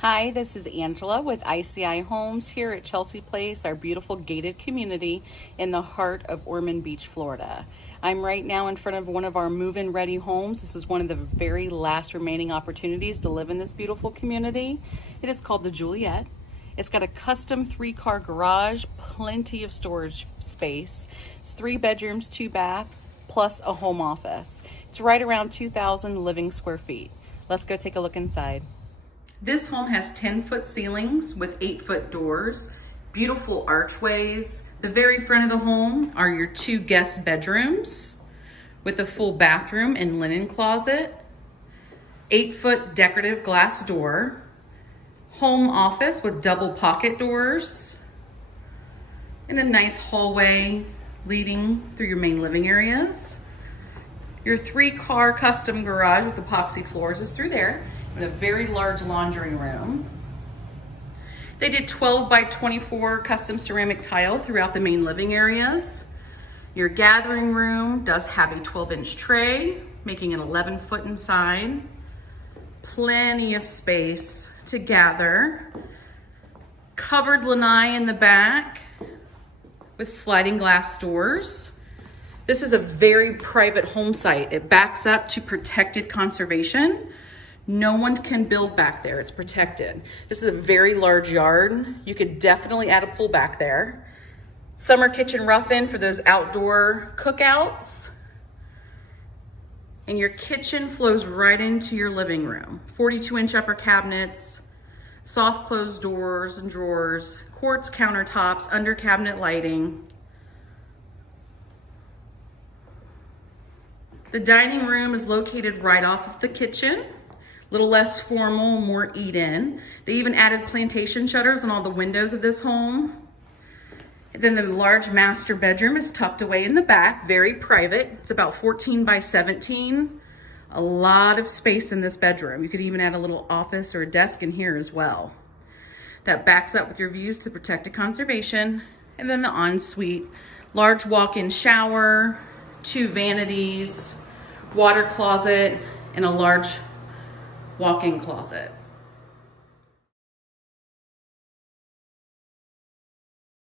Hi, this is Angela with ICI Homes here at Chelsea Place, our beautiful gated community in the heart of Ormond Beach, Florida. I'm right now in front of one of our move-in ready homes. This is one of the very last remaining opportunities to live in this beautiful community. It is called the Juliette. It's got a custom 3-car garage, plenty of storage space. It's 3 bedrooms, 2 baths, plus a home office. It's right around 2,000 living square feet. Let's go take a look inside. This home has 10-foot ceilings with 8-foot doors, beautiful archways. The very front of the home are your 2 guest bedrooms with a full bathroom and linen closet, 8-foot decorative glass door, home office with double pocket doors, and a nice hallway leading through your main living areas. Your 3-car custom garage with epoxy floors is through there. And a very large laundry room. They did 12 by 24 custom ceramic tile throughout the main living areas. Your gathering room does have a 12-inch tray, making it 11 foot inside. Plenty of space to gather. Covered lanai in the back with sliding glass doors. This is a very private home site. It backs up to protected conservation. No one can build back there, it's protected. This is a very large yard. You could definitely add a pool back there. Summer kitchen rough-in for those outdoor cookouts. And your kitchen flows right into your living room. 42-inch upper cabinets, soft closed doors and drawers, quartz countertops, under cabinet lighting. The dining room is located right off of the kitchen. A little less formal, more eat-in. They even added plantation shutters on all the windows of this home. And then the large master bedroom is tucked away in the back, very private. It's about 14 by 17. A lot of space in this bedroom. You could even add a little office or a desk in here as well. That backs up with your views to protected conservation. And then the ensuite, large walk-in shower, 2 vanities, water closet, and a large walk-in closet.